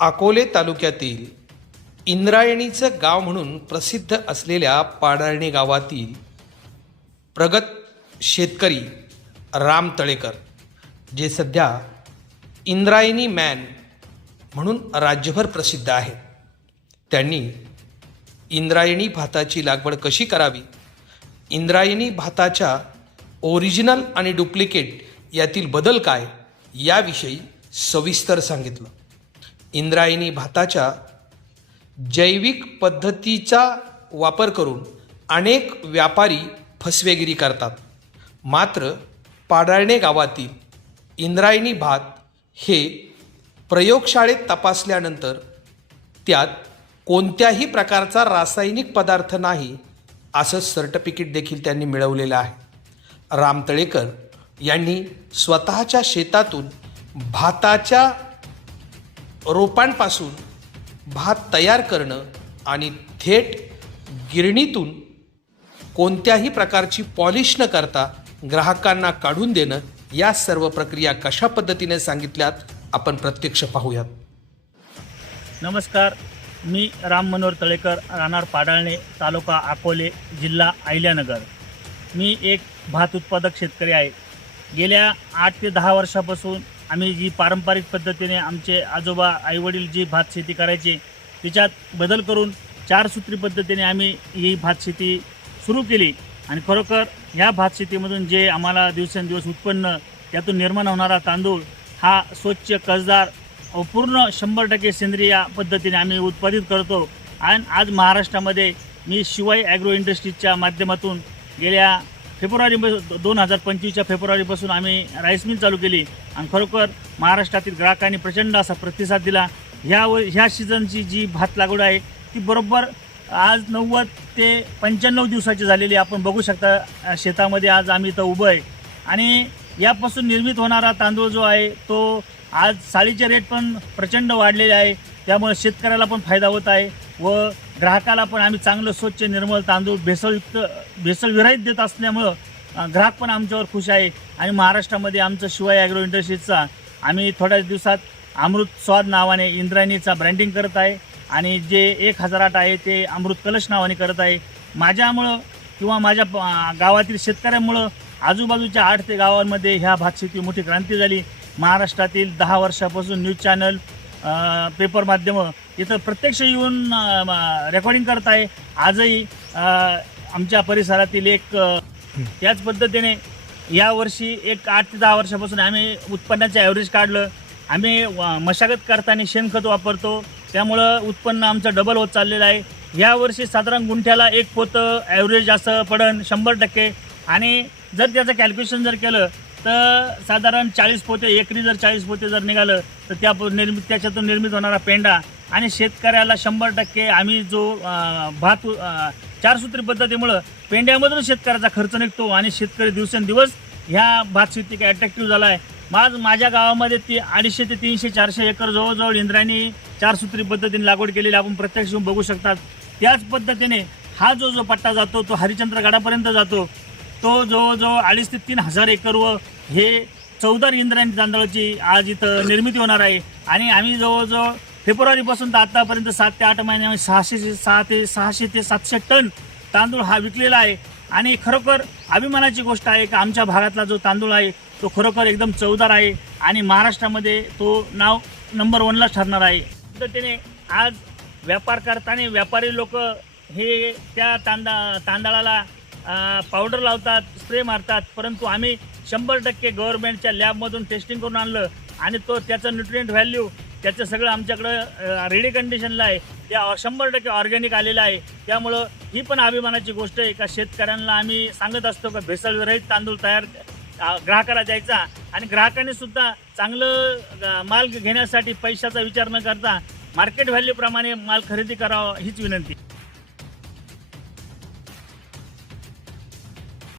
अकोले तालुक्यातील इंद्रायणीचं गाव म्हणून प्रसिद्ध असलेल्या पाडाळणी गावातील प्रगत शेतकरी राम तळेकर जे सध्या इंद्रायणी मॅन म्हणून राज्यभर प्रसिद्ध आहेत. त्यांनी इंद्रायणी भाताची लागवड कशी करावी? इंद्रायणी भाताच्या ओरिजिनल आणि डुप्लिकेट यातील बदल काय? याविषयी सविस्तर सांगितलं. इंद्रायणी भाताच्या जैविक पद्धतीचा वापर करून अनेक व्यापारी फसवेगिरी करतात. मात्र पाडाळणे गावातील इंद्रायणी भात हे प्रयोगशाळेत तपासल्यानंतर त्यात कोणत्याही प्रकारचा रासायनिक पदार्थ नाही असं सर्टिफिकेट देखील त्यांनी मिळवलेलं आहे. रामतळेकर यांनी स्वतःच्या शेतातून भाताच्या रोपांपासून भात तयार करणं आणि थेट गिरणीतून कोणत्याही प्रकारची पॉलिश न करता ग्राहकांना काढून देणं या सर्व प्रक्रिया कशा पद्धतीने सांगितल्यात आपण प्रत्यक्ष पाहूयात. नमस्कार मी राम मनोहर तळेकर राहणार पाडाळणे तालुका अकोले जिल्हा अहिल्यानगर. मी एक भात उत्पादक शेतकरी आहे. गेल्या आठ ते दहा वर्षापासून आम्ही जी पारंपरिक पद्धतीने आमचे आजोबा आईवडील जी भात शेती करायचे त्याच्यात बदल करून चार सूत्री पद्धतीने आम्ही ही भात शेती सुरू केली. आणि खरोखर ह्या भात शेतीमधून जे आम्हाला दिवसेंदिवस उत्पन्न त्यातून निर्माण होणारा तांदूळ हा स्वच्छ कसदार पूर्ण शंभर टक्के सेंद्रिय पद्धतीने आम्ही उत्पादित करतो. आणि आज महाराष्ट्रामध्ये मी शिवाय ॲग्रो इंडस्ट्रीजच्या माध्यमातून गेल्या फेब्रुवारी दोन हजार पंचवीसच्या फेब्रुवारीपासून आम्ही राईस मिल चालू केली. आणि खरोखर महाराष्ट्रातील ग्राहकांनी प्रचंड असा प्रतिसाद दिला. ह्या व ह्या सीझनची जी भात लागवड आहे ती बरोबर आज नव्वद ते पंच्याण्णव दिवसाची झालेली आपण बघू शकता शेतामध्ये आज आम्ही इथं उभं आहे. आणि यापासून निर्मित होणारा तांदूळ जो आहे तो आज साळीचे रेट पण प्रचंड वाढलेले आहे. त्यामुळे शेतकऱ्याला पण फायदा होत आहे. व ग्राहकाला पण आम्ही चांगलं स्वच्छ निर्मळ तांदूळ भेसळयुक्त भेसळ विरहित देत असल्यामुळं ग्राहक पण आमच्यावर खुश आहे. आणि महाराष्ट्रामध्ये आमचं शिवाय ॲग्रो इंडस्ट्रीजचा आम्ही थोड्याच दिवसात अमृत स्वाद नावाने इंद्रायणीचा ब्रँडिंग करत आहे. आणि जे एक हजार आठ आहे ते अमृत कलश नावाने करत आहे. माझ्यामुळं किंवा माझ्या गावातील शेतकऱ्यांमुळं आजूबाजूच्या आठ ते गावांमध्ये ह्या भात शेती मोठी क्रांती झाली. महाराष्ट्रातील दहा वर्षापासून न्यूज चॅनल पेपर माध्यमं इथं प्रत्यक्ष येऊन रेकॉर्डिंग करत आहे आजही आमच्या परिसरातील एक त्याच पद्धतीने यावर्षी एक आठ ते दहा वर्षापासून आम्ही उत्पन्नाचं ॲव्हरेज काढलं. आम्ही मशागत करताना शेणखत वापरतो. त्यामुळं उत्पन्न आमचं डबल होत चाललेलं आहे. यावर्षी साधारण गुंठ्याला एक पोतं ॲव्हरेज असं पडन शंभर टक्के. आणि जर त्याचं कॅल्क्युलेशन जर केलं तर साधारण चाळीस पोते एकरी जर चाळीस पोते जर निघालं तर त्या निर्मि निर्मित त्याच्यातून निर्मित होणारा पेंडा आणि शेतकऱ्याला शंभर टक्के आम्ही जो भात चारसूत्री पद्धतीमुळं पेंड्यामधून शेतकऱ्याचा खर्च निघतो आणि शेतकरी दिवसेंदिवस ह्या भात शेती अट्रॅक्टिव्ह झाला आहे. माझ माझ्या गावामध्ये ती अडीचशे ते तीनशे चारशे एकर जवळजवळ इंद्रायणी चारसूत्री पद्धतीने लागवड केलेली आपण प्रत्यक्ष येऊन बघू शकतात. त्याच पद्धतीने हा जो जो पट्टा जातो तो हरिचंद्र गडापर्यंत जातो. तो जवळजवळ अडीच ते तीन हजार एकरवर हे चौदार इंद्रायणी तांदळाची आज इथं निर्मिती होणार आहे. आणि आम्ही जवळजवळ फेब्रुवारीपासून तर आत्तापर्यंत सात ते आठ महिन्यामध्ये सहाशे ते सहा ते सहाशे ते सातशे टन तांदूळ हा विकलेला आहे. आणि खरोखर अभिमानाची गोष्ट आहे की आमच्या भागातला जो तांदूळ आहे तो खरोखर एकदम चवदार आहे. आणि महाराष्ट्रामध्ये तो नाव नंबर वनला ठरणार आहे. पद्धतीने आज व्यापार करताना व्यापारी लोक हे त्या तांदा तांदळाला पावडर लावतात स्प्रे मारतात परंतु आम्ही शंभर टक्के गव्हर्नमेंटच्या लॅबमधून टेस्टिंग करून आणलं आणि तो त्याचं न्यूट्रिएंट व्हॅल्यू त्याचं सगळं आमच्याकडं रेडी कंडिशनला आहे. त्या शंभर टक्के ऑर्गॅनिक आलेलं आहे. त्यामुळं ही पण अभिमानाची गोष्ट आहे. का शेतकऱ्यांना आम्ही सांगत असतो का भेसळविरहित तांदूळ तयार ग्राहकाला द्यायचा आणि ग्राहकांनी सुद्धा चांगलं माल घेण्यासाठी पैशाचा विचार न करता मार्केट व्हॅल्यूप्रमाणे माल खरेदी करावा हीच विनंती.